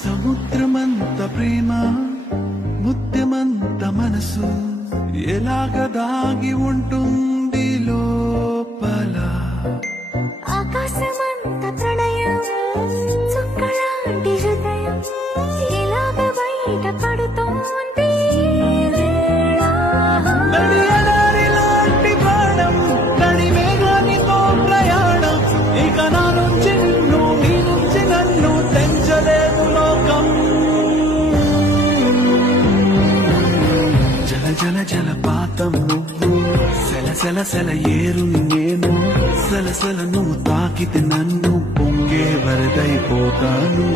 సముద్రమంత ప్రేమ ముత్యమంత మనసు ఎలాగ దాగి ఉంటుంది లోపల. ఆకాశమంత ప్రణయం చుక్కలాంటి హృదయం ఇలాగ బయట పడుతోంది లాంటి ప్రాణం నడి వేగానితో ప్రయాణం ఇక నా నుంచి నిన్ను నీ నుంచి నన్ను తెంచలేదు లోకం. జల జల జలపాతం నువ్వు సెల సెల సెల ఏరుని నేను సలసల నువ్వు తాకితే నన్ను పొంగే వరదైపోతాను.